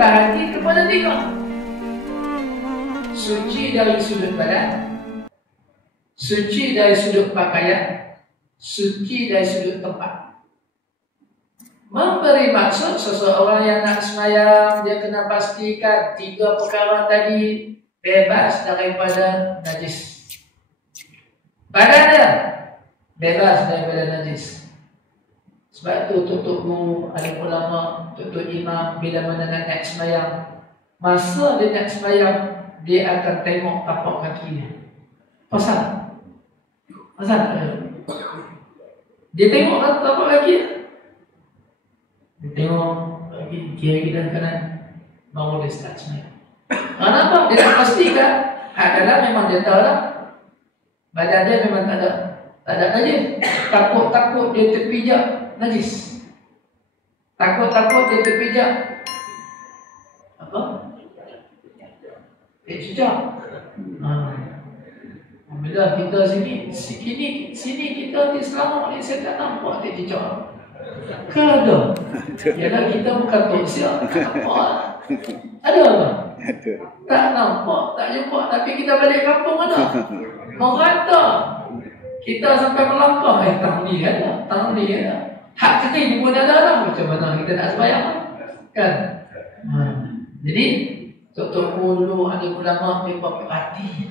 terbahagi kepada 3. Suci dari sudut badan, suci dari sudut pakaian, suci dari sudut tempat. Memberi maksud seseorang yang nak sembahyang, dia kena pastikan 3 perkara tadi bebas daripada najis. Badan dia bebas daripada najis. Sebab tu tutup guru, alim ulama, tutup imam bila mana nak naik sembahyang, masa dia nak sembahyang, dia akan tengok tapak kaki dia. Pasal dia tengok tapak kaki dia. Dia tengok kiri dan kanan, baru dia start sembahyang. Kenapa? Dia nak pastikan adalah memang dia tahu lah, badan dia memang tak ada najis. Takut dia terpijak najis. Takut dia terpijak apa? Cicak. Bila kita sini kita ni selama ni saya tak nampak dia cicak. Ke ada? Yalah kita bukan manusia, tak nampak. Ada apa? Tak nampak, tak jumpa. Tapi kita balik kampung ada. Merata. Kita sampai melangkah, tang ni ada. Hak kering pun ada lah. Macam mana kita nak sembahyang kan? Jadi Tok dulu ada ulama memang berhati.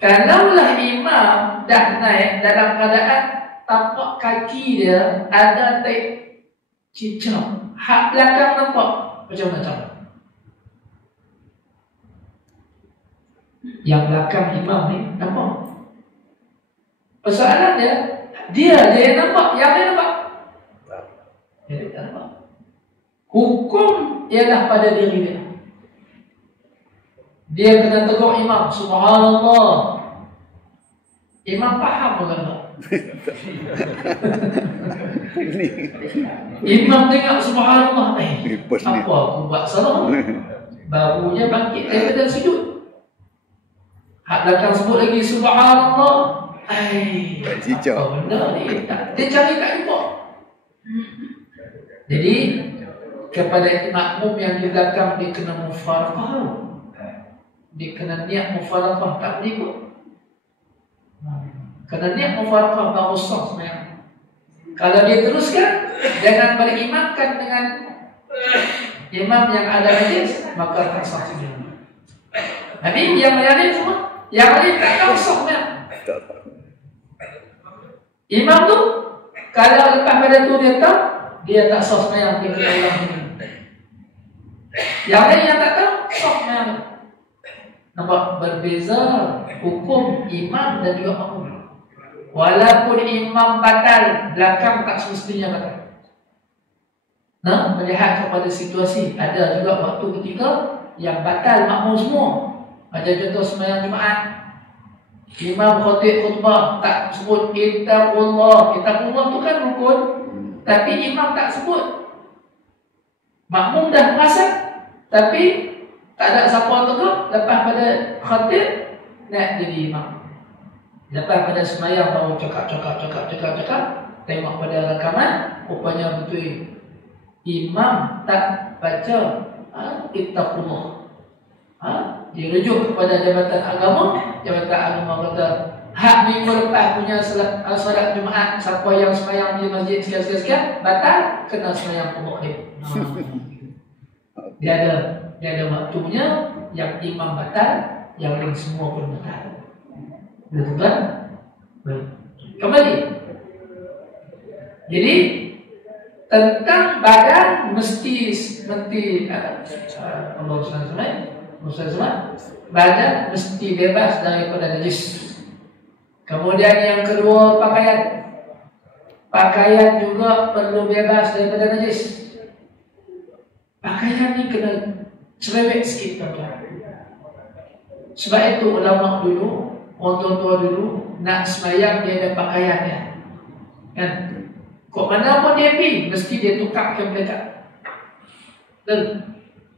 Kalaulah imam dah naik dalam keadaan tapak kaki dia ada cicak, hak belakang nampak macam mana? Yang belakang imam ni nampak. Persoalan dia yang nampak, yang dia nampak. Dia tak nampak. Hukum ialah pada diri dia. Dia kena tegur imam, subhanallah. Imam faham bukan tak? Imam tengok subhanallah, apa aku buat salah? Barunya bangkit daripada sujud. Hak belakang sebut lagi subhanallah. Apa benda ni? Dia cari tak jumpa. Jadi kepada makmum yang di belakang, dia kena mufaraqah. Dia kena niat mufaraqah, tak boleh ikut. Kena niat mufaraqah baru sah semayang. Kalau dia teruskan dengan berimakkan dengan imam yang ada najis, maka tak sah semayang. Tapi yang lain semua, yang lain tak tahu sah semayang. Imam tu kalau lepas pada tu dia tahu, dia tak sah semayang, dia kena ulang ini. Yang lain yang tak tahu, sah semayang. Nampak berbeza hukum imam dan juga makmum. Walaupun imam batal, belakang tak semestinya batal. Melihat kepada situasi, ada juga waktu ketika yang batal makmum semua. Macam contoh sembahyang Jumaat, imam khatib khutbah tak sebut ittaqullah. Ittaqullah tu kan rukun, tapi imam tak sebut. Makmum dah perasan, tapi tak ada siapa tegur. Lepas pada khatib, naik jadi imam. Lepas pada sembahyang baru cakap. Tengok pada rakaman, rupanya betul imam tak baca ittaqullah. Dia rujuk kepada Jabatan Agama kata, hak minggu lepas punya solat Jumaat, siapa yang sembahyang di masjid sekian batal, kena sembahyang pokok dia. Dia ada waktunya, yang imam batal, yang lain semua pun batal. Betul tak? Baik. Kembali. Jadi tentang badan mesti Allah SWT, badan mesti bebas daripada najis. Kemudian yang kedua, pakaian juga perlu bebas daripada najis. Pakaian ni kena cerewet sikit, tuan-tuan. Sebab itu ulama dulu, orang tua-tua dulu, nak sembahyang dia ada pakaian dia. Kan? Kok mana pun dia pergi, mesti dia tukar ke mereka. Dan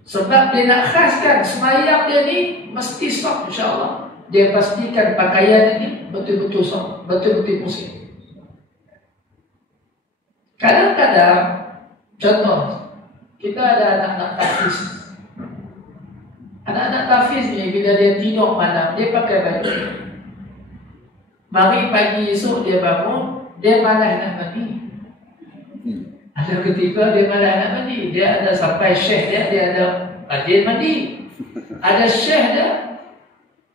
sebab dia nak khaskan sembahyang dia ni mesti sah, insya-Allah. Dia pastikan pakaian ini betul-betul sah, betul-betul bersih. Kadang-kadang contoh, Kita ada anak-anak tahfiz. Anak-anak tahfiz ni bila dia tidur malam, dia pakai baju. Mari pagi esok dia bangun, dia malas nak mandi. Ada ketika dia malas nak mandi. Dia ada sampai syekh dia ada rajin mandi. Ada syekh dia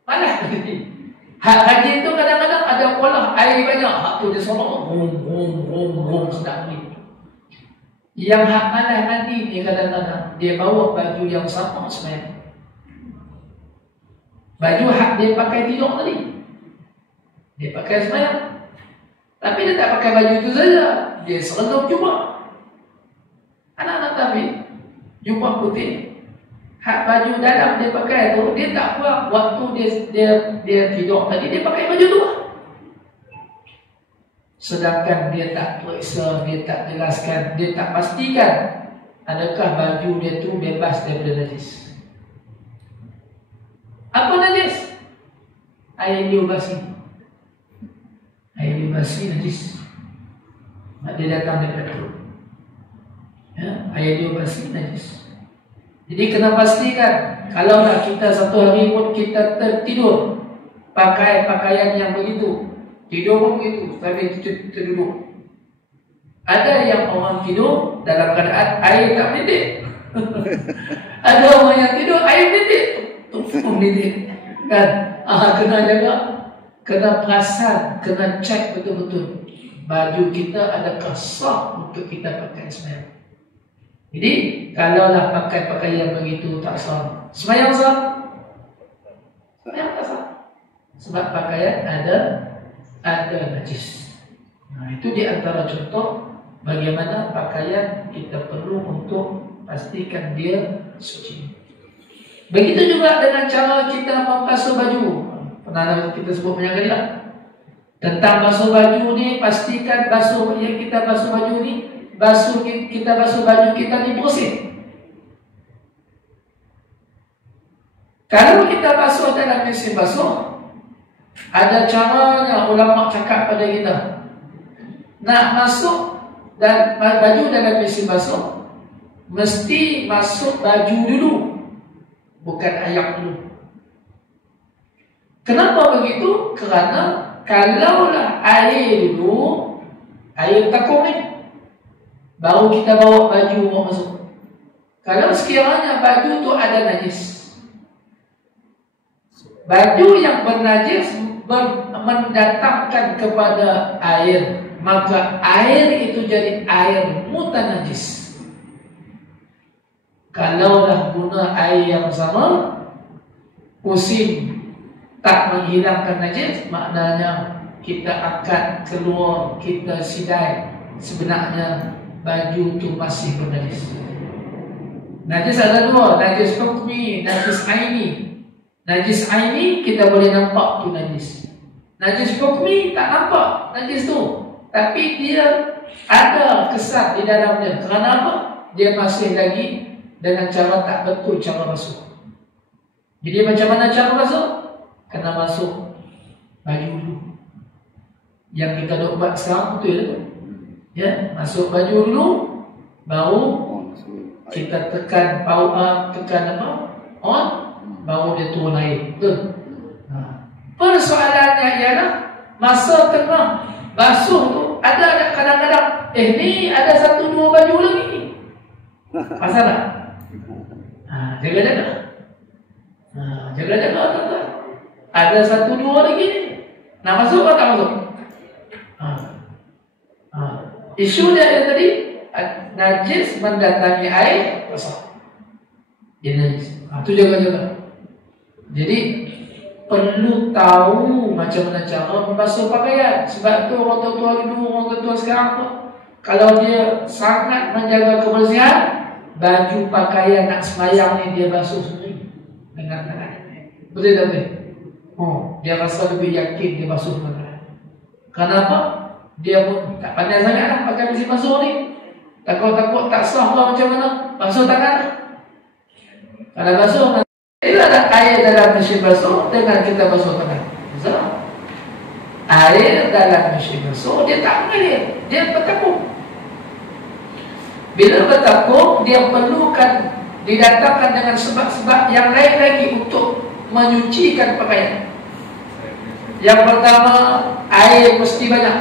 malas mandi. Hak rajin tu kadang-kadang ada kolah air banyak. Hak tu dia sorok sedap ni. Yang hak malas mandi ni kadang-kadang dia bawa baju yang sama sebenarnya. Baju hak dia pakai tidur tadi, dia pakai semayang. Tapi dia tak pakai baju itu saja, dia serendam jubah. Anak-anak tapi jubah putih, hak baju dalam dia pakai tu, dia tak buang. Waktu dia tidur tadi, dia pakai baju tu. Sedangkan dia tak periksa, dia tak jelaskan, dia tak pastikan adakah baju dia tu bebas daripada najis. Apa najis? Air dia basi. Air dia basi najis. Dia datang daripada tu. Ya, air dia basi najis. Jadi kena pastikan, kalau nak kita satu hari pun kita tertidur pakai pakaian yang begitu, tidur pun begitu, sambil terduduk. Ada yang orang tidur dalam keadaan air tak menitik. Ada orang yang tidur air menitik. Menitik. Kan? Kena jaga, kena perasan, kena cek betul-betul baju kita adakah sah untuk kita pakai semayang. Jadi kalaulah pakai pakaian begitu tak sah, semayang sah? Semayang tak sah. Sebab pakaian ada najis. Nah, itu di antara contoh bagaimana pakaian kita perlu untuk pastikan dia suci. Begitu juga dengan cara kita membasuh baju. Pernah kita sebut banyak kali lah tentang basuh baju ni. Pastikan basuh yang kita basuh baju ni, kita basuh baju kita ni bersih. Kalau kita basuh dalam mesin basuh, ada caranya ulama cakap pada kita. Nak masuk dan baju dalam mesin basuh, mesti masuk baju dulu, bukan ayak dulu. Kenapa begitu? Kerana kalaulah air dulu, air takung ni, baru kita bawa baju masuk. Kalau sekiranya baju tu ada najis, baju yang bernajis mendatangkan kepada air, maka air itu jadi air mutanajis. Kalaulah guna air yang sama, pusing tak menghilangkan najis, maknanya kita akan keluar, kita sidai sebenarnya baju itu masih bernajis. Najis ada dua, najis hukmi, najis aini. Najis aini kita boleh nampak tu najis. Najis hukmi tak nampak najis tu, tapi dia ada kesan di dalamnya. Kerana apa? Dia masih lagi dengan cara tak betul cara basuh. Jadi macam mana cara basuh? Kena masuk baju dulu. Yang kita dok buat sekarang betul tu. Ya, masuk baju dulu, baru kita tekan power, tekan apa? On, baru dia turun air. Betul? Persoalannya ialah masa tengah basuh tu ada kadang-kadang ni ada satu dua baju lagi ni. Pasal tak? Jaga-jaga. Jaga-jaga tuan-tuan. Ada satu dua lagi ni. Nak masuk atau tak masuk? Isu dia tadi, najis mendatangi air basah. Dia najis. Itu jaga-jaga. Jadi perlu tahu macam mana cara membasuh pakaian. Sebab tu orang tua dulu, orang tua sekarang tu, kalau dia sangat menjaga kebersihan, baju pakaian nak semayang ni dia basuh sendiri dengan tangan. Betul tak betul? Dia rasa lebih yakin dia basuh dengan tangan. Kenapa? Dia pun tak pandai sangat lah pakai mesin basuh ni. Takut-takut tak sah lah macam mana. Basuh tangan. Kalau basuh, itu ada air dalam mesin basuh dengan kita basuh tangan. Betul? Air dalam mesin basuh dia tak mengalir, dia bertekuk. Bila bertakung, dia perlukan didatangkan dengan sebab-sebab yang lain lagi untuk menyucikan pakaian. Yang pertama, air mesti banyak.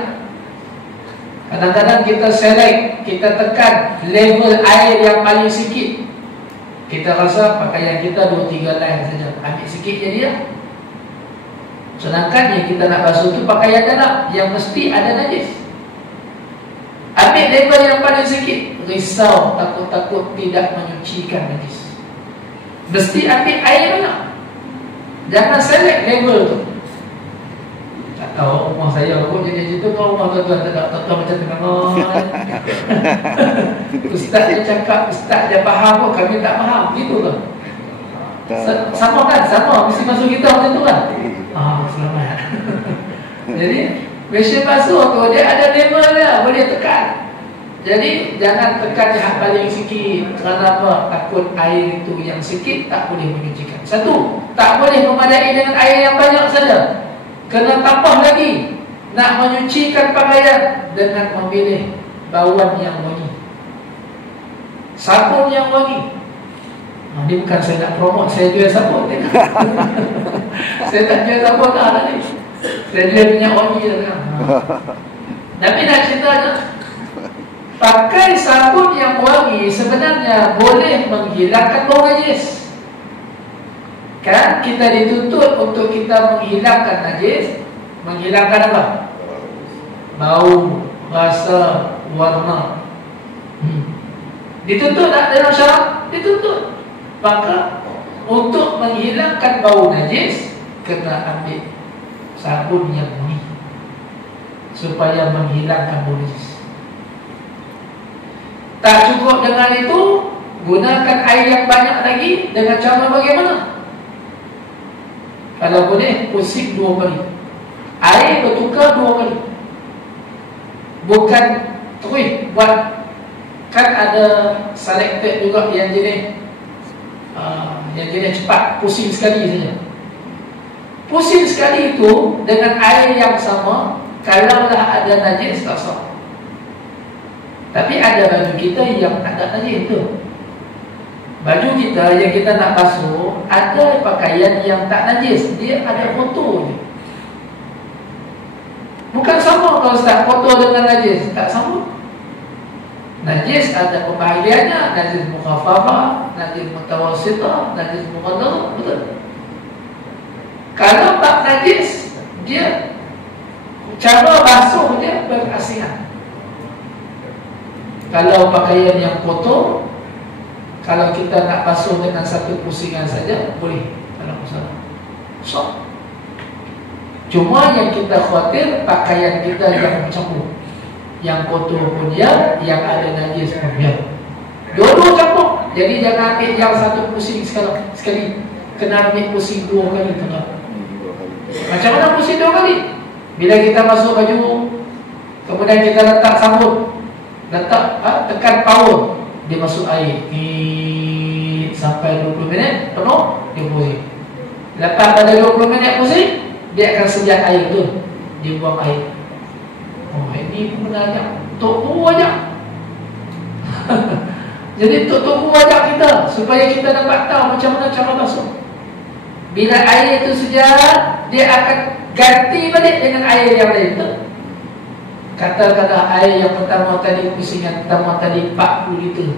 Kadang-kadang kita select, kita tekan level air yang paling sikit. Kita rasa pakaian kita 2-3 line saja, ambil sikit jadi dah. Sedangkan yang kita nak basuh tu pakaian dalam yang mesti ada najis. Ambil level yang paling sikit, risau, takut-takut tidak menyucikan najis. Mesti ambil air banyak. Jangan select level tu. Tak tahu rumah saya pun jadi macam tu. Rumah tuan-tuan tak tahu macam tengah ustaz dia cakap, ustaz dia faham pun kami tak faham. Gitu ke? Sama kan? Sama. Mesti masuk kita macam tu kan? Selamat. Jadi mesin basuh tu dia ada level dia, boleh tekan. Jadi jangan tekan yang paling sikit. Kenapa? Takut air itu yang sikit tak boleh menyucikan. Satu, tak boleh memadai dengan air yang banyak saja. Kena tambah lagi nak menyucikan pakaian dengan memilih bauan yang wangi, sabun yang wangi. Ini bukan saya nak promote, saya jual sabun. Saya tak jual sabun dah ni. Saya jual minyak wangi dah. Tapi nak cerita je, pakai sabun yang wangi sebenarnya boleh menghilangkan bau najis. Kan kita dituntut untuk kita menghilangkan najis. Menghilangkan apa? Bau, rasa, warna. Dituntut tak dalam syarak? Dituntut. Maka untuk menghilangkan bau najis, kena ambil sabun yang wangi supaya menghilangkan bau najis. Tak cukup dengan itu, gunakan air yang banyak lagi. Dengan cara bagaimana? Kalau boleh, pusing 2 kali. Air bertukar 2 kali. Bukan terus buat. Kan ada selected juga yang jenis cepat, pusing sekali saja. Pusing sekali itu dengan air yang sama, kalaulah ada najis tak sah. Tapi ada baju kita yang ada najis tu. Baju kita yang kita nak basuh, ada pakaian yang tak najis, dia ada foto je. Bukan sama kalau Ustaz foto dengan najis, tak sama. Najis ada pembahagiannya, najis mukhafafah, najis mutawassithah, najis muqaddarah, betul? Kalau tak najis, dia cara basuh dia berasihan. Kalau pakaian yang kotor, kalau kita nak basuh dengan satu pusingan saja, boleh. Tak ada masalah. So, cuma yang kita khawatir pakaian kita yang campur, yang kotor pun dia, yang ada najis pun dia. Dua-dua campur. Jadi jangan ambil yang satu pusing sekali. Kena ambil pusing 2 kali tengah. Macam mana pusing 2 kali? Bila kita masuk baju, kemudian kita letak sabun, letak tekan power, dia masuk air sampai 20 minit penuh, dia pusing. Lepas pada 20 minit pusing, dia akan sediak air tu, dia buang air. Ini pun ajak Tok Guru ajak. Jadi Tok Guru ajak kita supaya kita dapat tahu macam mana cara basuh. Bila air itu sediak, dia akan ganti balik dengan air yang lain tu. Katakanlah air yang pertama tadi, pusingan pertama tadi 40 liter,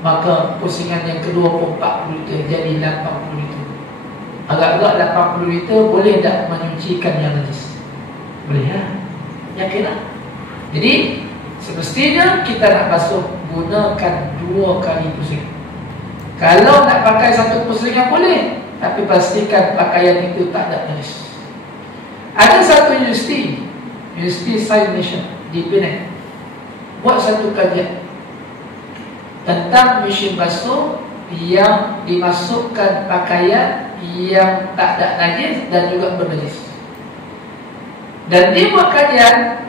maka pusingan yang kedua pun 40 liter, jadi 80 liter. Agak-agak 80 liter boleh tak menyucikan yang najis? Boleh ya? Yakin tak? Jadi semestinya kita nak basuh, gunakan 2 kali pusing. Kalau nak pakai satu pusingan boleh, tapi pastikan pakaian itu tak ada najis. Ada satu universiti Sains Malaysia di Penang buat satu kajian tentang mesin basuh yang dimasukkan pakaian yang tak ada najis dan juga bernajis. Dan dia buat kajian,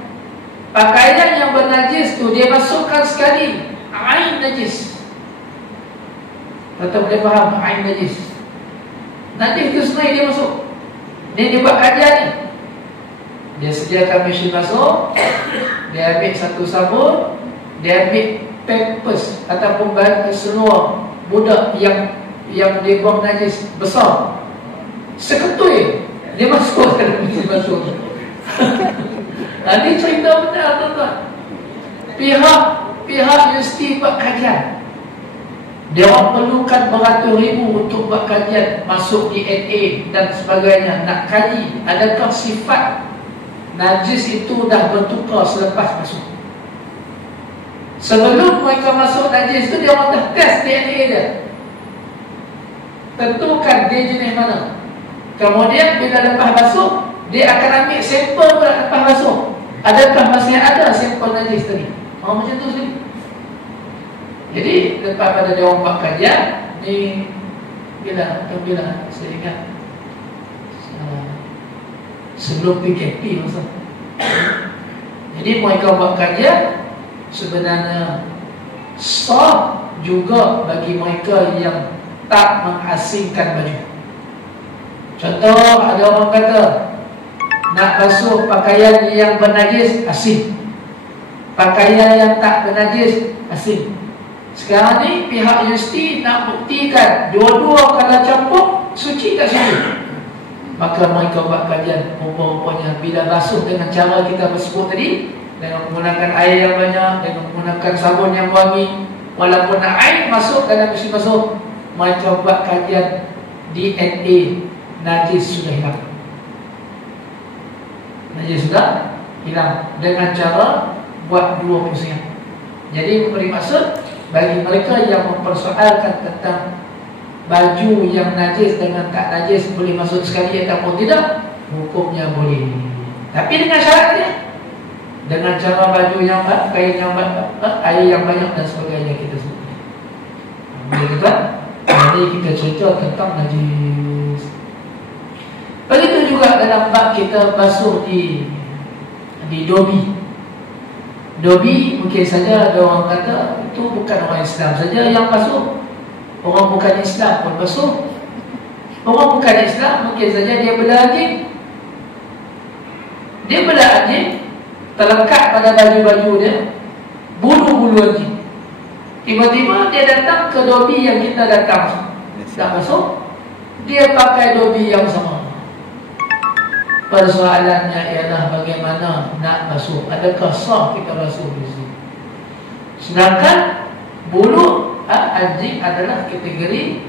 pakaian yang bernajis tu dia masukkan sekali ain najis. Tetap boleh faham ain najis. Najis tu sebenarnya dia masuk. Dia buat kajian ni. Dia sediakan mesin basuh, dia ambil satu sabun, dia ambil pampers ataupun seluar budak yang dia buang najis besar, seketui dia masuk dalam majlis basuh. Ini cerita benar, tuan-tuan. Pihak universiti buat kajian. Dia orang perlukan beratus ribu untuk buat kajian, masuk DNA dan sebagainya, nak kaji adakah sifat najis itu dah bertukar selepas masuk. Sebelum mereka masuk najis itu, dia orang dah test DNA dia, tentukan dia jenis mana. Kemudian bila lepas basuh, dia akan ambil sampel pula lepas basuh, adakah masih ada sampel najis tadi. Macam tu sendiri. Jadi lepas pada dia orang buat kajian ni, bila saya ingat sebelum PKP masa. Jadi mereka buat kajian, sebenarnya sah juga bagi mereka yang tak mengasingkan baju. Contoh, ada orang kata nak basuh pakaian yang bernajis, asing. Pakaian yang tak bernajis, asing. Sekarang ni pihak universiti nak buktikan dua-dua kalau campur suci tak suci. Maka mereka buat kajian, rupa-rupanya bila basuh dengan cara kita bersebut tadi, dengan menggunakan air yang banyak, dengan menggunakan sabun yang wangi, walaupun air masuk dalam mesin basuh, mereka buat kajian DNA, najis sudah hilang. Najis sudah hilang dengan cara buat dua pusing. Jadi memberi maksud bagi mereka yang mempersoalkan tentang baju yang najis dengan tak najis boleh masuk sekali ataupun tidak, hukumnya boleh. Tapi dengan syaratnya, dengan cara baju yang kain yang air yang banyak dan sebagainya kita sebut. Boleh kan? Jadi kita cerita tentang najis. Begitu juga dalam bab kita basuh di dobi. Dobi mungkin saja ada orang kata itu bukan orang Islam saja yang basuh. Orang bukan Islam pun basuh. Orang bukan Islam mungkin saja dia bela anjing. Dia bela anjing, terlekat pada baju-baju dia bulu-bulu anjing. Tiba-tiba dia datang ke dobi yang kita datang nak basuh, dia pakai dobi yang sama. Persoalannya ialah bagaimana nak basuh. Adakah sah kita basuh di sini? Sedangkan bulu anjing adalah kategori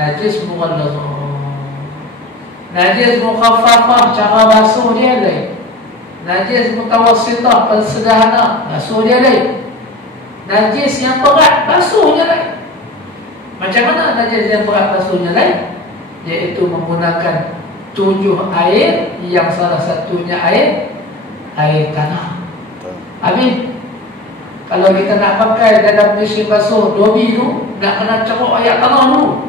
najis mughalladhah. Najis mukhaffafah, cara basuh dia lain. Najis mutawassitah, sederhana, basuh dia lain. Najis yang berat, basuhnya lain. Macam mana najis yang berat basuhnya lain? Iaitu menggunakan 7 air, yang salah satunya air tanah. Habis kalau kita nak pakai dalam mesin basuh dobi tu, nak kena ceruk air tanah dulu,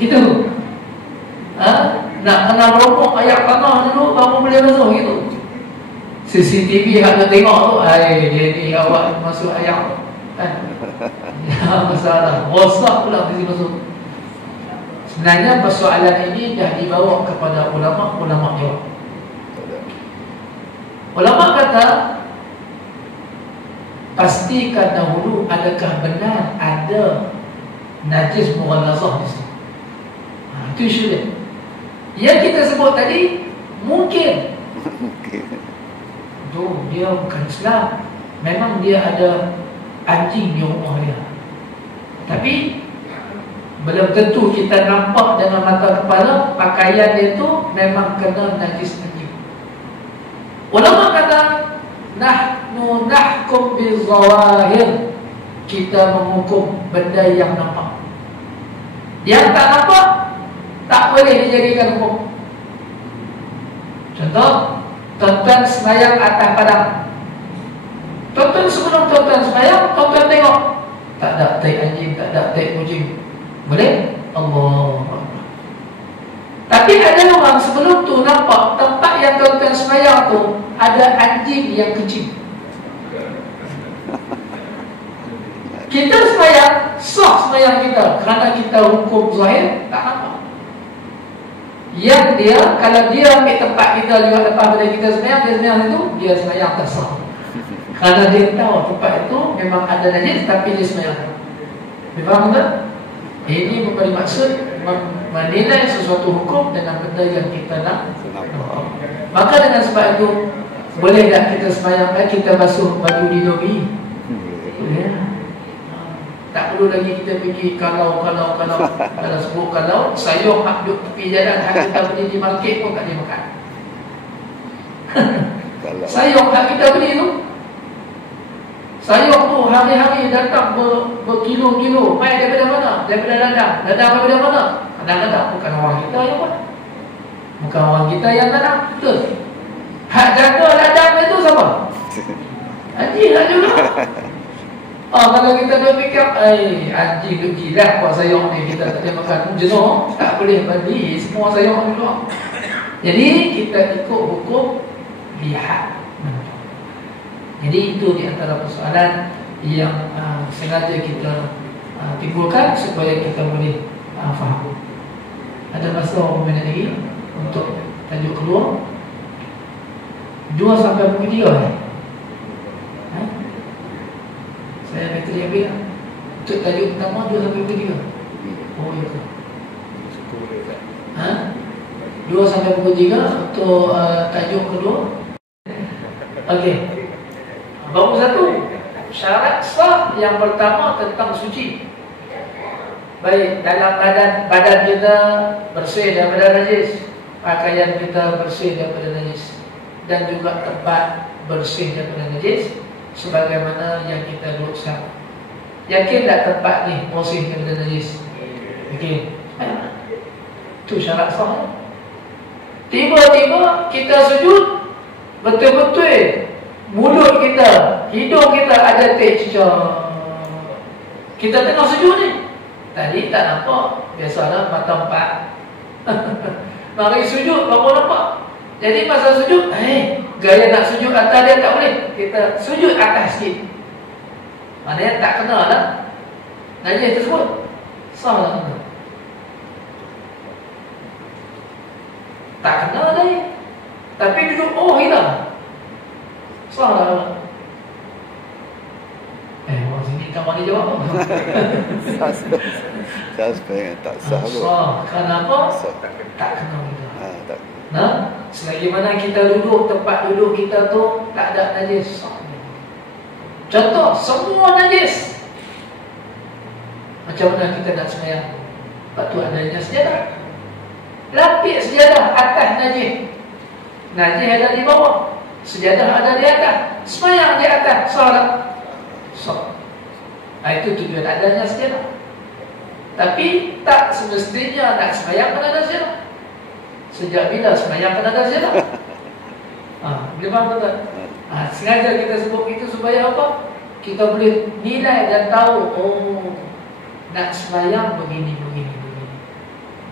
gitu. Nak kena rombok air tanah dulu baru boleh basuh, gitu. CCTV nak tengok tu, dia ni awak masuk air kan. Masalah rosak pula mesin basuh. Sebenarnya persoalan ini dah dibawa kepada ulama jawab. Ulama kata, pastikan dahulu adakah benar ada najis mughalladhah di situ. Itu isu dia. Yang kita sebut tadi mungkin dia bukan Islam, memang dia ada anjing di rumah dia, tapi belum tentu kita nampak dengan mata kepala pakaian dia tu memang kena najis anjing. Ulama kata nahnu nahkum bizawahir, kita menghukum benda yang nampak. Yang tak nampak tak boleh dijadikan hukum. Contoh, tuan-tuan sembahyang atas padang. Tuan-tuan sebelum tuan-tuan sembahyang, tuan-tuan tengok tak ada tai anjing, tak ada tai kucing, boleh? Allah. Tapi ada orang sebelum tu nampak tempat yang tuan-tuan sembahyang tu ada anjing yang kecil. Kita sembahyang, sah sembahyang kita kerana kita hukum zahir tak nampak. Yang dia, kalau dia ambil tempat kita juga lepas pada kita sembahyang, dia sembahyang itu, dia sembahyang tak sah. Kerana dia tahu tempat itu memang ada najis, tapi dia semayang. Dia faham tak? Ini memberi maksud menilai sesuatu hukum dengan benda yang kita nak. Maka dengan sebab itu, boleh tak kita semayang, kita basuh baju di lobi? Boleh. Tak perlu lagi kita pergi kalau sebut kalau sayur hak duduk tepi jalan, hak kita beli di market pun tak boleh makan. Sayur hak kita beli tu, sayur tu hari-hari datang berkilo-kilo. Mai daripada mana? Daripada ladang. Ladang daripada mana? Kadang-kadang bukan orang kita yang buat, bukan orang kita yang tanam. Betul. Hak jaga ladang itu siapa? Haji lah juga. Kalau kita dah fikir, anjing tu gila buat sayur ni, kita tak boleh makan, jenuh, tak boleh beli semua sayur ni keluar. Jadi kita ikut hukum lihat. Jadi itu di antara persoalan yang sengaja kita timbulkan supaya kita boleh faham. Ada masa berapa minit lagi untuk tajuk kedua? 2 sampai pukul 3 Saya bateri habis lah. Untuk tajuk pertama 2 sampai pukul 3. Oh ya ke? 2 sampai pukul 3 untuk tajuk kedua. Okey. Baru satu syarat sah yang pertama tentang suci. Baik, dalam badan kita bersih daripada najis, pakaian kita bersih daripada najis, dan juga tempat bersih daripada najis, sebagaimana yang kita duduk sekarang. Yakin tak tempat ni bersih daripada najis? Yakin? Itu syarat sah. Tiba-tiba kita sujud, betul-betul mulut kita, hidung kita ada texture. Kita tengah sujud ni, tadi tak nampak, biasalah mata 4. Mari sujud baru nampak. Jadi masa sujud, gaya nak sujud atas dia tak boleh. Kita sujud atas sikit, maknanya tak kena lah najis tersebut. Sah tak kena? Tak kena lagi. Tapi duduk hilang. Sah tak? Orang sini tak boleh jawab. Saya sebenarnya tak sah. Sah. Kenapa? Tak kena kita. Selagi mana kita duduk, tempat duduk kita tu tak ada najis. Contoh, semua najis. Macam mana kita nak semayang? Lepas tu adanya sejadah. Lapik sejadah atas najis. Najis ada di bawah, sejadah ada di atas. Semayang di atas, salah. Itu tujuan adanya sejadah. Tapi tak semestinya nak semayang kena ada sejadah. Sejak bila semayang kena ada sejadah? Boleh faham tak? Sengaja kita sebut itu supaya apa? Kita boleh nilai dan tahu, nak semayang begini.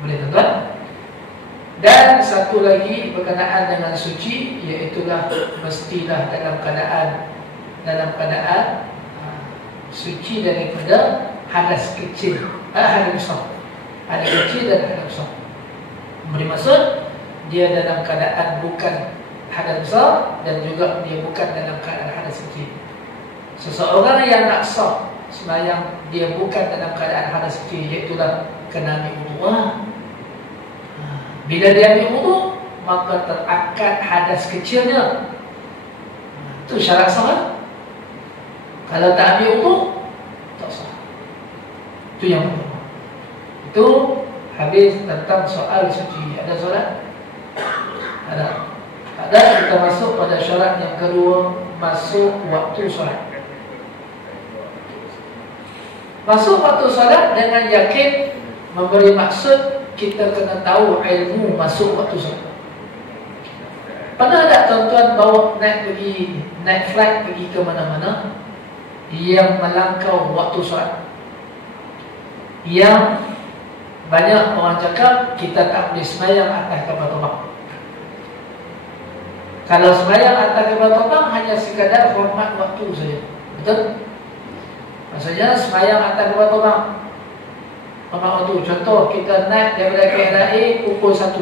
Boleh tuan-tuan? Dan satu lagi berkenaan dengan suci, iaitulah mestilah dalam keadaan suci daripada hadas kecil, hadas besar. Hadas kecil dan hadas besar. Beri maksud, dia dalam keadaan bukan hadas besar dan juga dia bukan dalam keadaan hadas kecil. Seseorang yang nak sah semayang, dia bukan dalam keadaan hadas kecil, iaitulah kena ambil wudu. Bila dia ambil wudu, maka terangkat hadas kecilnya. Itu syarat sah. Kalau tak ambil wudu, tak sah. Itu yang pertama. Itu habis tentang soal suci. Ada soalan? Ada. Kita masuk pada syarat yang kedua, masuk waktu solat. Masuk waktu solat dengan yakin memberi maksud kita kena tahu ilmu masuk waktu solat. Pernah tak tuan-tuan bawa naik flight pergi ke mana-mana yang melangkau waktu solat? Yang banyak orang cakap kita tak boleh semayang atas kapal terbang. Kalau semayang atas kapal terbang hanya sekadar hormat waktu saja. Betul? Maksudnya semayang atas kapal terbang, hormat waktu. Contoh, kita naik daripada KLIA pukul 1.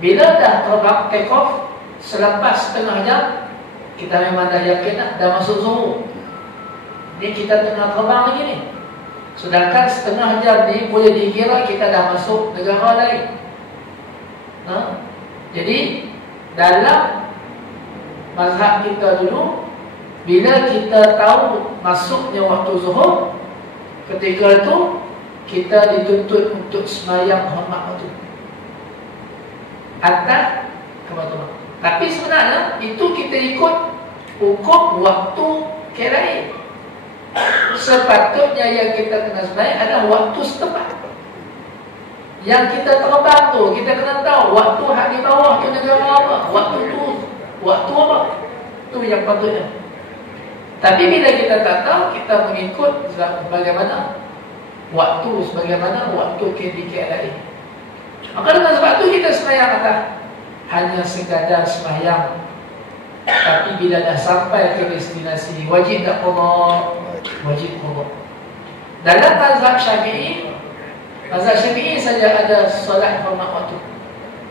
Bila dah terbang take off, selepas setengah jam Kita memang dah yakin dah masuk zuhur. Ni kita tengah terbang lagi ni. Sedangkan setengah jam ni boleh dikira kita dah masuk negara lain. Jadi dalam mazhab kita dulu, bila kita tahu masuknya waktu zuhur, ketika itu kita dituntut untuk sembahyang hormat waktu atas kebetulan. Tapi sebenarnya itu kita ikut hukum waktu KLIA. Sepatutnya yang kita kena sembahyang adalah waktu setempat. Yang kita terbang tu, kita kena tahu waktu di bawah tu negara apa, waktu apa. Tu yang patutnya. Tapi bila kita tak tahu, kita mengikut bagaimana waktu di KLIA. Maka dengan sebab tu kita sembahyang atas hanya sekadar sembahyang. Tapi bila dah sampai ke destinasi, wajib tak qada? Wajib qada. Dalam mazhab Syafi'i saja ada solat hormat waktu.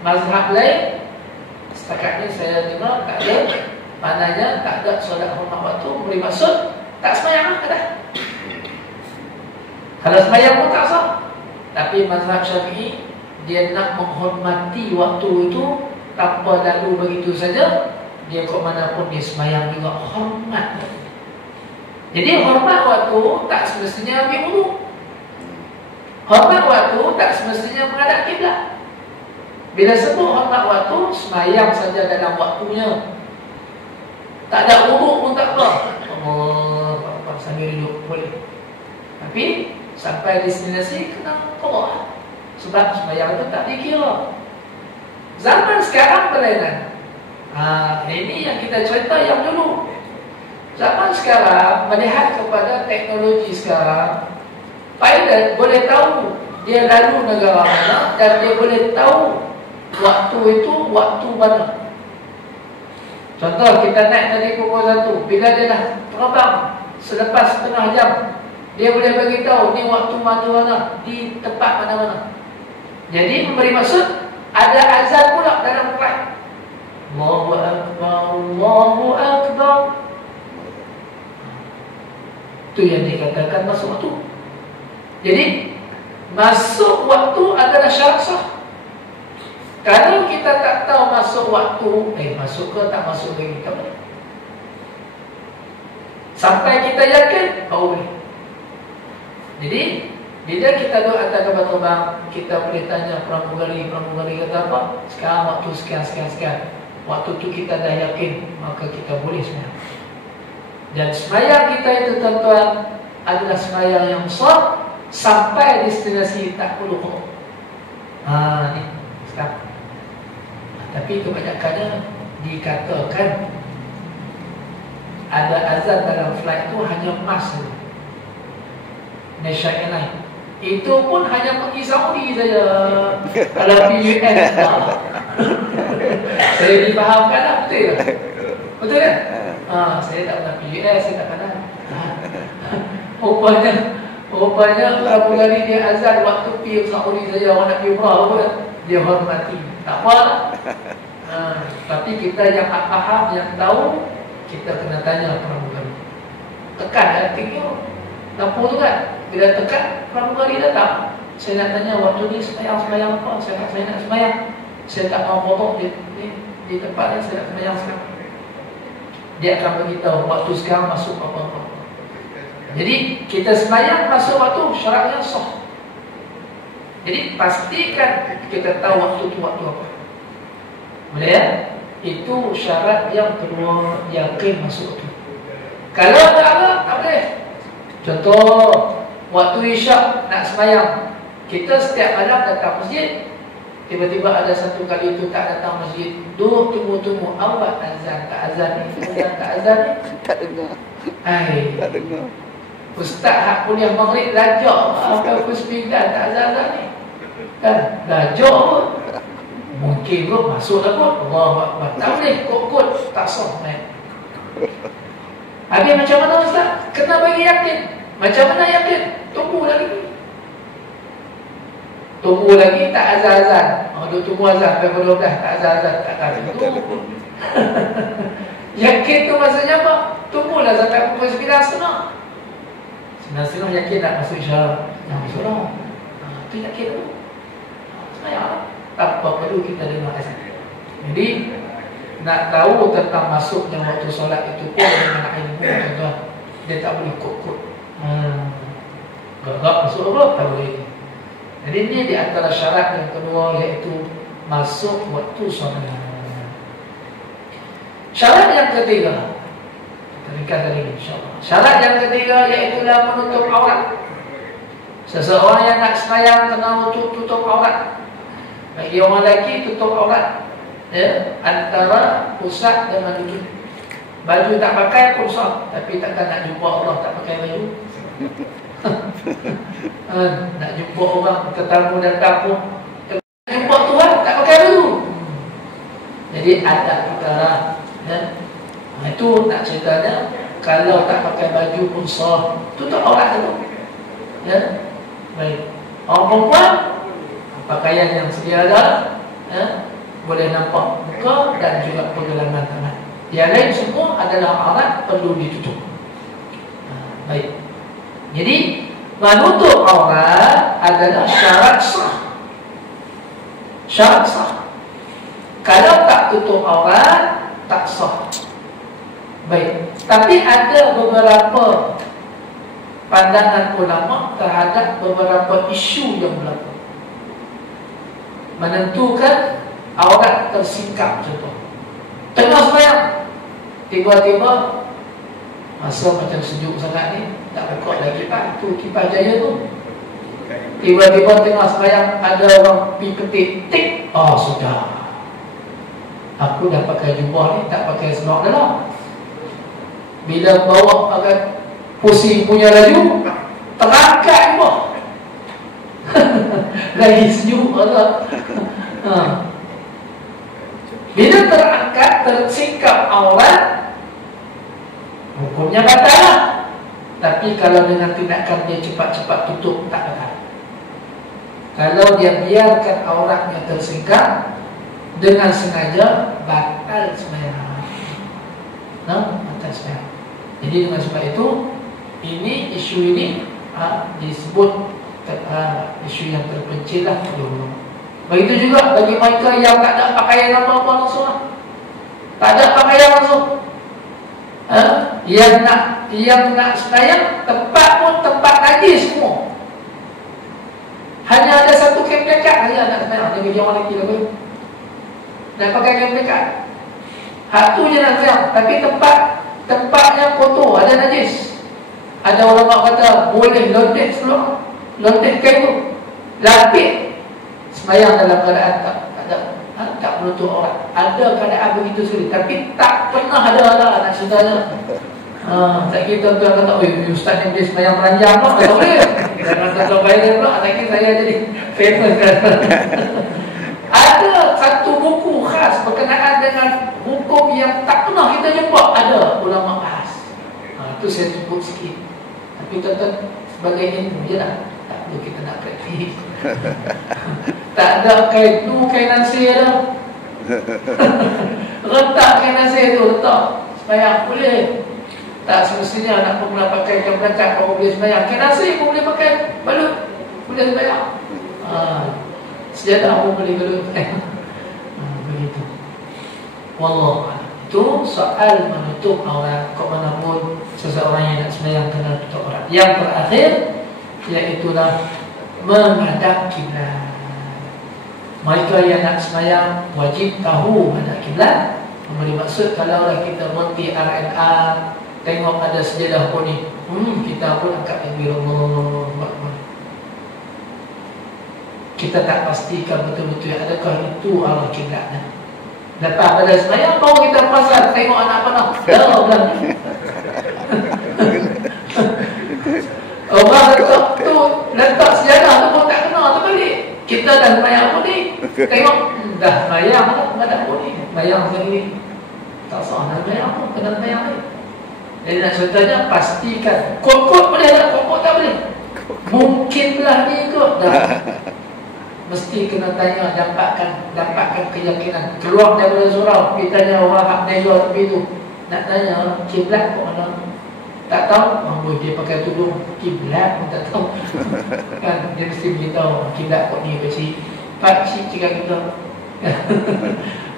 Mazhab lain setakat ni saya dengar tak ada. Maknanya tak ada solat hormat waktu, beri maksud tak sembahyang dah. Kalau sembahyang pun tak sah. Tapi mazhab Syafi'i dia nak menghormati waktu itu tanpa lalu begitu saja. Dia ke mana pun dia sembahyang juga, hormat. Jadi hormat waktu tak semestinya ambil wudu. Hormat waktu tak semestinya menghadap kiblat. Bila sebut hormat waktu, sembahyang saja dalam waktunya. Tak ada wudu pun tak apa. Allah, sambil duduk boleh. Tapi sampai destinasi kena qada. Sebab sembahyang itu tak dikira. Zaman sekarang berlainan. Ini yang kita cerita yang dulu. Zaman sekarang melihat kepada teknologi sekarang, pilot boleh tahu dia lalu negara mana dan dia boleh tahu waktu itu waktu mana. Contoh kita naik tadi pukul 1, bila dia dah terbang selepas setengah jam, dia boleh beritahu ni waktu mana di tempat mana-mana. Jadi memberi maksud ada azan pula dalam flight. Allahu Akbar, Allahu Akbar. Itu yang dikatakan masuk waktu. Jadi masuk waktu adalah syarat sah. Kalau kita tak tahu masuk waktu, masuk ke tak masuk lagi, tak boleh. Sampai kita yakin, baru boleh. Jadi bila kita duduk atas kapal terbang, kita boleh tanya pramugari kata apa? Sekarang waktu sekian. Waktu tu kita dah yakin, maka kita boleh sembahyang. Dan sembahyang kita itu tuan-tuan adalah sembahyang yang sah sampai destinasi tak perlu qada. Ni sekarang. Tapi kebanyakannya dikatakan ada azan dalam flight tu hanya emas saja. Malaysia Airlines itu pun hanya pergi Saudi saja. Kalau pergi US saya difahamkan lah, betul tak? Betul kan? Saya tak pernah pergi US, saya tak pernah. Rupanya pramugari dia azan waktu pergi Saudi saja. Orang nak pergi umrah pun dia hormati. Tak apa lah. Tapi kita yang faham, yang tahu, kita kena tanya pramugari. Tekan tinggal lampu tu kan. Bila tekan, pramugari datang. Saya nak tanya waktu ni sembahyang apa? Saya nak sembahyang. Saya tak mahu potong di tempat ni, saya nak sembahyang sekarang. Dia akan beritahu waktu sekarang masuk apa-apa. Jadi kita sembahyang masuk waktu, syaratnya sah. Jadi pastikan kita tahu waktu tu waktu apa. Boleh ya? Itu syarat yang kedua, yakin masuk waktu. Kalau tak ada, tak boleh. Contoh, waktu isyak nak sembahyang, kita setiap malam datang masjid, tiba-tiba ada satu kali itu tak datang masjid, duduk tunggu-tunggu, awak azan, tak azan ni, tak azan ni, tak dengar. Tak dengar. Ustaz hak kuliah maghrib lajak, apa pukul 9 tak azan ni, kan lajak pun, mungkin kot masuk lah kot, Allahu Akbar, tak boleh kot tak sah naik. Habis macam mana Ustaz? Kena bagi yakin. Macam mana yakin? Tunggu lagi tak azan-azan. Dia tunggu azan sampai 12 tak azan-azan, tak akan tunggu. Yakin tu maksudnya apa? Tunggulah sampai pukul 9 setengah. 9 setengah yakin tak masuk isyarat? Yang masuk lah. Itu yakin tu. Semayang. Tak apa perlu kita dengar azan. Jadi nak tahu tentang masuknya waktu solat itu pun dengan ilmu tuan-tuan. Dia tak boleh kod-kod. Gak masuk apa? Tak boleh. Jadi ini di antara syarat yang kedua, iaitu masuk waktu solat. Syarat yang ketiga, kita ringkas tadi insyaAllah. Syarat yang ketiga iaitulah menutup aurat. Seseorang yang nak sembahyang kena tutup aurat. Bagi orang lelaki tutup aurat, ya, antara pusat dengan lutut. Baju tak pakai pun sah, tapi takkan nak jumpa Allah tak pakai baju. Nak jumpa orang, tetamu datang pun jumpa Tuhan tak pakai baju. Jadi ada perkara, ya. Itu nak ceritanya, kalau tak pakai baju pun sah, tutup aurat tu, ya. Baik. Orang perempuan pakaian yang sedia ada, ya, boleh nampak muka dan juga pergelangan tangan. Yang lain semua adalah aurat, perlu ditutup. Baik. Jadi menutup aurat adalah syarat sah. Syarat sah. Kalau tak tutup aurat, tak sah. Baik. Tapi ada beberapa pandangan ulama terhadap beberapa isu yang berlaku. Menentukan aurat tersingkap contoh. Tengah sembahyang, tiba-tiba masa macam sejuk sangat ni, tak rekod lagi kipas, tu kipas jaya tu. Tiba-tiba tengah sembahyang ada orang pergi ketik, tik. Oh sudah, aku dah pakai jubah ni, tak pakai seluar dalam. Bila bawa pakai pusing punya laju, terangkat jubah. Lagi sejuk atau bila terangkat, tersingkap aurat, hukumnya batal lah. Tapi kalau dengan tindakan dia cepat-cepat tutup, tak batal. Kalau dia biarkan auratnya tersingkap dengan sengaja, batal sembahyang. Batal sembahyang. Jadi dengan sebab itu, isu ini disebut isu yang terpencil lah. Begitu juga bagi mereka yang tak ada pakaian apa-apa langsung lah. Tak ada pakaian langsung. Yang nak sembahyang, tempat pun tempat najis semua. Hanya ada satu kain pelekat saja nak sembahyang. Dia bagi orang lelaki lah. Nak pakai kain pelekat. Hak tu je nak sembahyang. Tapi tempatnya kotor, ada najis. Ada ulama kata boleh lonteh seluar, lonteh kain tu, lapik. Sembahyang dalam keadaan tak menutup aurat. Ada keadaan begitu sulit, tapi tak pernah ada nak ceritanya. Tak kira tuan-tuan kata, ustaz ni boleh sembahyang meranjang pula. Tak boleh. Jangan tuan-tuan bayar pula, lagi saya jadi famous kan. Ada satu buku khas berkenaan dengan hukum yang tak pernah kita jumpa. Ada ulama bahas. Itu saya sebut sikit. Tapi tuan-tuan sebagai ilmu je lah, tak perlu kita nak praktis. Tak ada kain tu, kain nasir dah. Letak kain nasir tu, letak sembahyang boleh. Tak semestinya nak pernah pakai kain belakang baru boleh sembahyang. Kain nasir pun boleh pakai balut, boleh sembahyang. Sejadah pun boleh balut. Begitu. Wallah, itu soal menutup aurat. Kok mana pun seseorang yang nak sembahyang kena tutup aurat. Yang terakhir, iaitulah menghadap kiblat. Mereka yang nak sembahyang wajib tahu menghadap kiblat. Memberi maksud kalau kita berhenti RNR, tengok ada sejadah pun ni, kita pun angkat takbir Allahu Akbar. Kita tak pastikan betul-betul adakah itu arah kiblatnya. Lepas pada sembahyang baru kita perasan, tengok anak panah. Orang letak sejadah tu pun tak kena terbalik. Kita dah sembahyang pun ni, tengok dah sembahyang dah, ada pun ni sembahyang sendiri. Tak sah dah sembahyang pun, kena sembahyang ni. Jadi nak ceritanya, pastikan kot-kot boleh tak, kot-kot tak boleh. Mungkinlah ni kot dah. Mesti kena tanya, dapatkan keyakinan. Keluar daripada surau, kita tanya orang hak nego tepi tu, nak tanya kiblat kat mana? Tak tahu. Oh, dia pakai tudung kiblat pun tak tahu. Kan dia mesti beritahu kiblat kat ni pak cik cakap kita.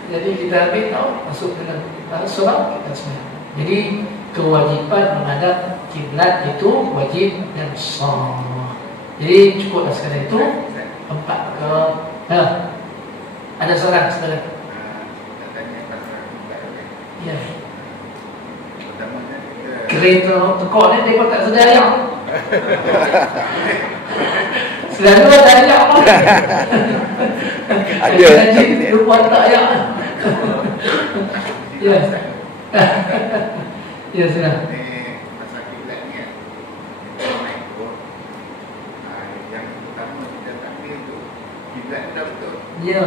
Jadi kita ambil tahu masuk dalam solat kita sembahyang. Jadi kewajipan menghadap kiblat itu wajib dan sah. Jadi cukuplah sekadar itu. Empat ke ada soalan saudara? Ya. Kereta tekok ni dia pun tak sedar ayam. Selalu ada ayam pun. Ada lupa tak ayam. Ya. Ya sudah. Ya.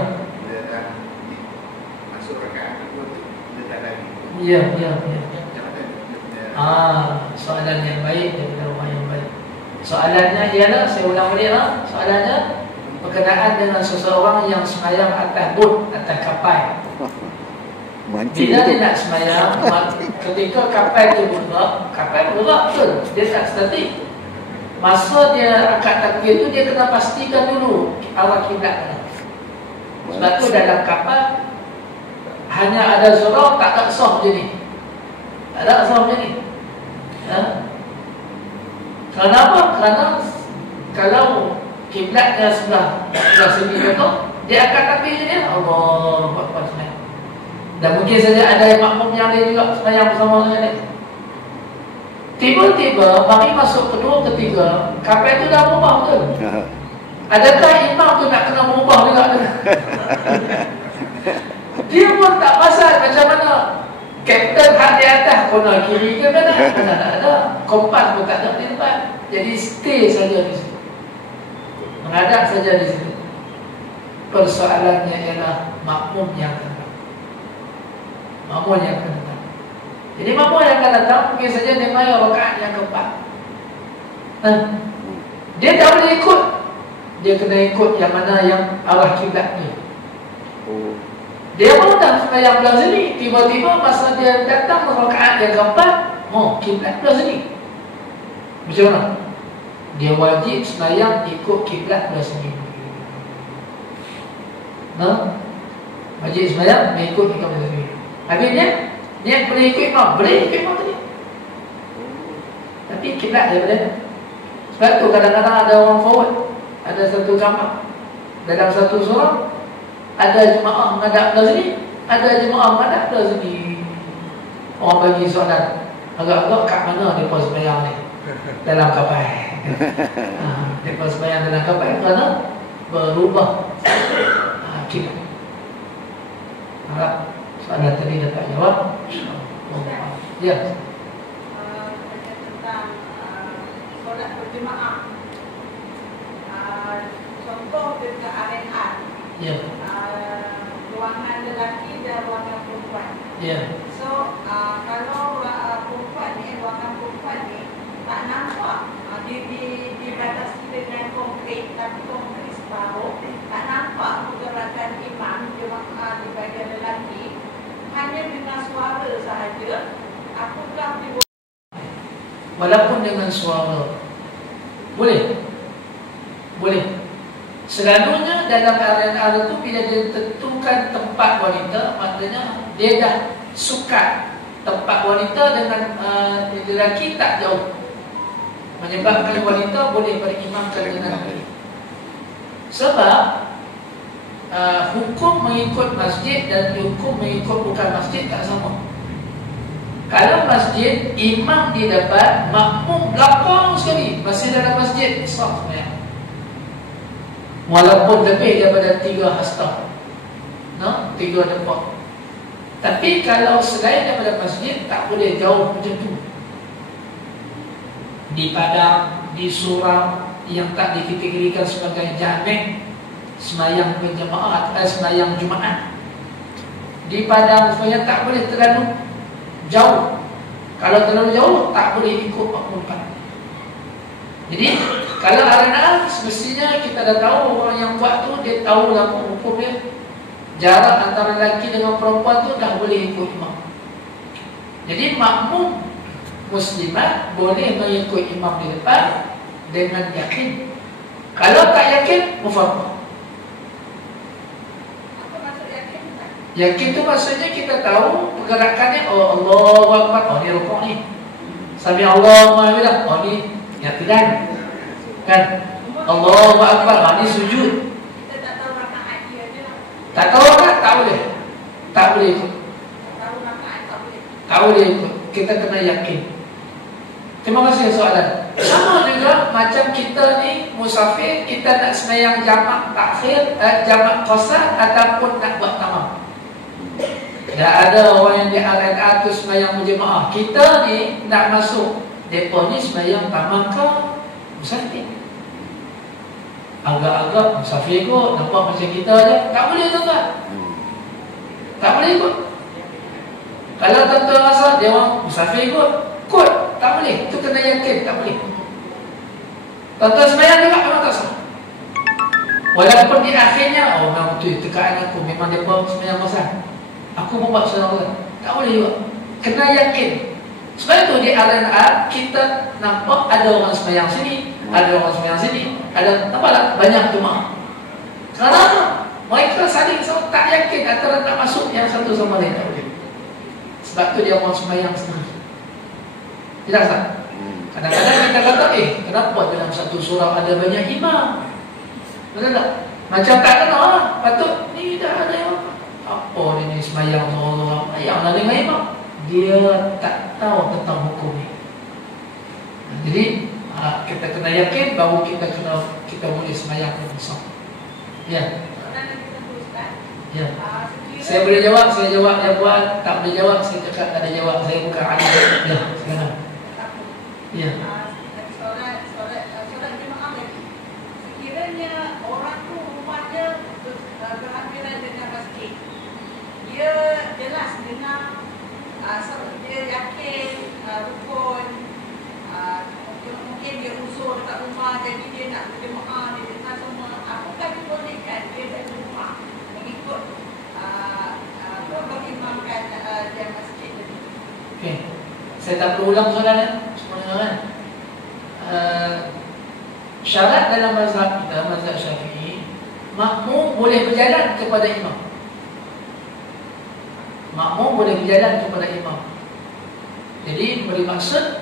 Masuk rakaat kedua tu dia tak lagi. Ya. Soalan yang baik daripada rumah yang baik. Soalannya ialah, saya ulang baliklah. Soalannya berkenaan dengan seseorang yang sembahyang atas bot, atas kapal. Bila dia nak sembahyang, ketika kapal tu bergerak betul, dia tak statik. Masa dia angkat takbir tu, dia kena pastikan dulu arah kiblat. Sebab tu dalam kapal hanya ada surau, tak ada sah macam ni. Tak ada sah macam ni. Kerana apa? Kerana kalau kiblatnya sebelah sini betul, dia akan takbir dia. Allah Akbar. Dan mungkin saja ada yang makmum yang lain juga sembahyang bersama dengan dia. Tiba-tiba mari masuk kedua ketiga, kapal tu dah berubah betul. Adakah imam tu nak kena berubah juga tu? Dia pun tak pasal macam mana kapten hak di atas kona kiri ke mana? Tak ada. Kompas pun tak ada di tempat. Jadi stay saja di situ. Menghadap saja di situ. Persoalannya ialah makmum yang akan datang. Makmum yang akan datang. Jadi makmum yang akan datang mungkin saja dia main rakaat yang keempat. Dia tak boleh ikut. Dia kena ikut yang mana yang arah kiblat ni. Dia pun dah sembahyang belah sini. Tiba-tiba masa dia datang rakaat yang keempat, kiblat belah sini. Macam mana? Dia wajib sembahyang ikut kiblat belah sini. Wajib sembahyang mengikut kiblat belah sini. Habis dia boleh ikut imam. Boleh ikut imam tadi. Tapi kiblat dia boleh. Sebab tu kadang-kadang ada orang forward. Ada satu kamar dalam satu surau, ada jemaah menghadap belah sini, ada jemaah menghadap belah sini. Orang bagi soalan, agak-agak kat mana mereka sembahyang ni? Dalam kapal. Mereka sembahyang dalam kapal kerana berubah kiblat. Harap soalan tadi dapat jawab. Ya. Tentang solat berjemaah. Contoh dekat RNR, ruangan lelaki dan ruangan perempuan. So kalau perempuan ni, ruangan perempuan ni tak nampak, dibatasi dengan konkrit, tapi konkrit separuh, tak nampak pergerakan imam jemaah di bahagian lelaki, hanya dengan suara sahaja. Apakah walaupun dengan suara boleh? Selalunya dalam RNR itu bila dia tentukan tempat wanita, maknanya dia dah suka tempat wanita dengan lelaki tak jauh, menyebabkan wanita boleh berimamkan dengan lelaki. Sebab hukum mengikut masjid dan hukum mengikut bukan masjid tak sama. Kalau masjid, imam di depan, makmum belakang sekali, masih dalam masjid, sah sebenarnya. Walaupun lebih daripada 3 hasta, 3 tempat. Tapi kalau selain daripada masjid, tak boleh jauh macam tu. Di padang, di surau yang tak dikategorikan sebagai jami', sembahyang berjemaah atau sembahyang Jumaat. Di padang supaya tak boleh terlalu jauh. Kalau terlalu jauh, tak boleh ikut makmum. Jadi kalau RNR, semestinya kita dah tahu orang yang buat tu, dia tahu lah hukum dia. Jarak antara lelaki dengan perempuan tu dah boleh ikut imam. Jadi makmum muslimat boleh mengikut imam di depan dengan yakin. Kalau tak yakin, mufarraqah. Apa maksud yakin? Yakin tu maksudnya kita tahu pergerakannya. Oh, Allahu Akbar. Oh, ni rukuk ni. Sami Allahu Akbar. Oh, ni i'tidal. Kan? Allahu Akbar. Oh, ni sujud. Kita tak tahu rakaat dia je. Tak tahu kan? Tak boleh. Tak boleh ikut. Tak tahu rakaat tak boleh. Tak boleh ikut. Kita kena yakin. Terima kasih soalan. Sama juga macam kita ni musafir, kita nak sembahyang jamak takhir, jamak qasar ataupun nak buat tamam. Tak ada orang yang di RNA tu sembahyang berjemaah. Kita ni nak masuk depa ni sembahyang tamam ke musafir. Agak-agak musafir kot, nampak macam kita je. Tak boleh tuan-tuan. Tak boleh ikut. Kalau tuan-tuan rasa dia orang musafir kot, kot, tak boleh. Itu kena yakin, tak boleh. Tuan-tuan sembahyang juga, memang tak salah. Walaupun di akhirnya, oh memang betul, tekaan aku, memang dia buat sembahyang masal. Aku pun buat sembahyang. Tak boleh juga. Kena yakin. Sebab itu di RNA, kita nampak ada orang sembahyang sini, ada orang sembahyang sini, ada, nampak tak? Banyak jemaah. Kerana mereka saling sama tak yakin antara nak masuk yang satu sama lain. Tak boleh. Sebab tu dia orang sembahyang sendiri. Tidak tak? Kadang-kadang kita kata, kenapa dalam satu surah ada banyak imam? Betul tak? Macam tak kena, patut ni dah ada yang apa ni sembahyang orang yang ada dengan imam. Dia tak tahu tentang hukum ni. Jadi kita kena yakin bahawa kita boleh sembahyang bersama. Ya. Ya. Saya boleh jawab, saya jawab dia buat, tak boleh jawab, saya cakap tak ada jawab, saya bukan alim. Ya, sekarang. Ya. Solat jemaah lagi. Sekiranya orang tu rumahnya berhampiran dengan masjid, dia jelas dengar, dia yakin rukun, mungkin dia usul dekat rumah, jadi dia nak berjemaah, dia dengar semua. Apakah dibolehkan dia dari rumah mengikut berimamkan dia masjid tadi? Okey. Saya tak perlu ulang soalannya. Semuanya kan. Syarat dalam mazhab kita, mazhab Syafi'i, makmum boleh berjalan kepada imam. Makmum boleh berjalan kepada imam. Jadi bermaksud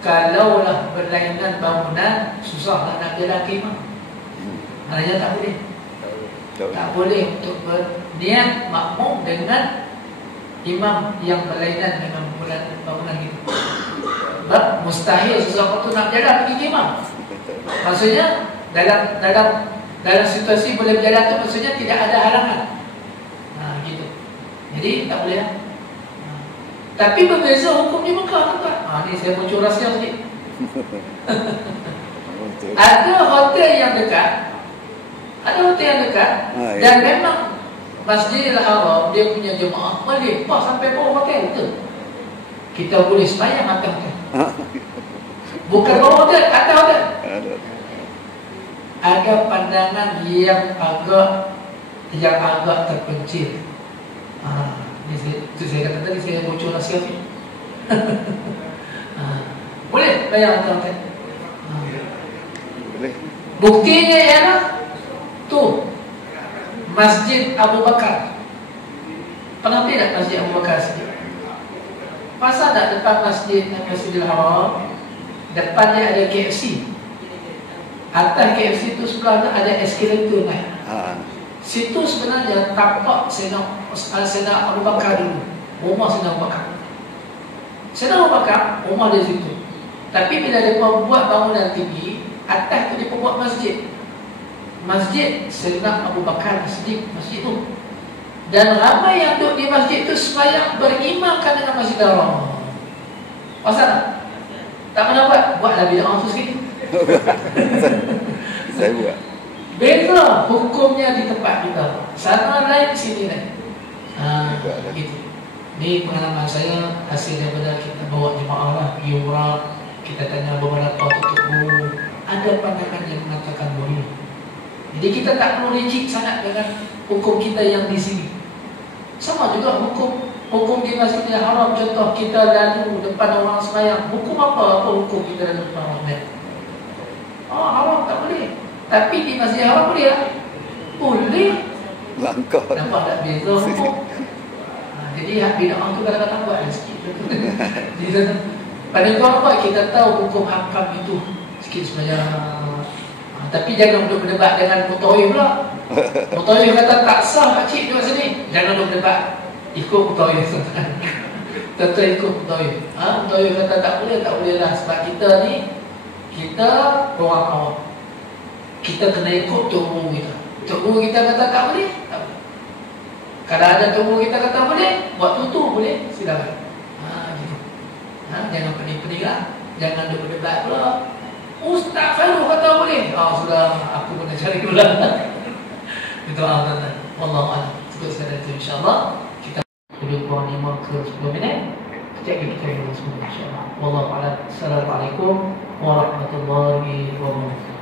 kalaulah berlainan bangunan, susahlah nak jalan ke imam. Maknanya tak boleh. Tak boleh untuk berniat makmum dengan imam yang berlainan dengan bangunan itu. Sebab mustahil sesuatu nak jalan pergi ke imam. Maksudnya dalam situasi boleh berjalan tu maksudnya tidak ada halangan. Gitu. Jadi tak boleh. Tapi berbeza hukum di Mekah tuan. Ni saya bocor rahsia sikit. Ada hotel yang dekat. Dan memang Masjidil Haram dia punya jemaah melimpah sampai bawah hotel tu. Kita boleh sembahyang atas hotel. Bukan bawah hotel, atas hotel. Ada pandangan yang agak terpencil. Itu saya kata tadi, saya bocor rahsia ni. Boleh bayang atas hotel. Boleh. Buktinya ialah tu Masjid Abu Bakar. Pernah tidak Masjid Abu Bakar sini? Pasal tak depan Masjidil Haram, depannya ada KFC. Atas KFC tu sebelah ada eskalator naik. Situ sebenarnya tampak Sayyidina Abu Bakar dulu. Rumah Sayyidina Abu Bakar. Sayyidina Abu Bakar, rumah dia situ. Tapi bila dia buat bangunan tinggi, atas tu dia buat masjid. Masjid Sayyidina Abu Bakar As-Siddiq, masjid tu. Dan ramai yang duduk di masjid tu sembahyang berimamkan dengan Masjid Haram. Pasal tak? Tak pernah buat? Buatlah bid'ah tu sikit. Saya buat. Beza hukumnya di tempat kita. Sana lain, sini lain. Gitu. Ini pengalaman saya hasil daripada kita bawa jemaah lah, pergi umrah. Kita tanya beberapa tutup guru, ada pandangan yang mengatakan boleh. Jadi kita tak perlu rigid sangat dengan hukum kita yang di sini. Sama juga hukum Hukum di masjidil haram, contoh kita lalu depan orang sembahyang. Hukum apa hukum kita lalu depan orang sembahyang? Oh, haram tak boleh. Tapi di masjidil haram boleh tak? Boleh. Langkah. Nampak tak beza hukum? Jadi hak bid'ah tu kadang-kadang buat sikit. Pada tuan buat kita tahu hukum hakam itu sikit sebenarnya. Tapi jangan duduk berdebat dengan mutawi pula. Mutawi kata tak sah pakcik tu kat sini. Jangan duduk berdebat. Ikut mutawi tuan. Tentu ikut mutawi. Mutawi kata tak boleh lah. Sebab kita ni, kita orang awam. Kita kena ikut tok guru kita. Tok guru kita kata tak boleh, tak boleh. Kalau ada tok guru kita kata boleh, buat tutup boleh, silakan. Gitu. Jangan pening-pening lah. Jangan duduk berdebat pula. Ustaz Fairul kata boleh. Sudah, aku kena cari dulu lah. Itu tuan-tuan. Wallahualam. Cukup sekadar itu insyaAllah. Kita duduk kurang 5 ke 10 minit. Sekejap lagi kita semua insyaAllah. Wallahualam. Assalamualaikum warahmatullahi wabarakatuh.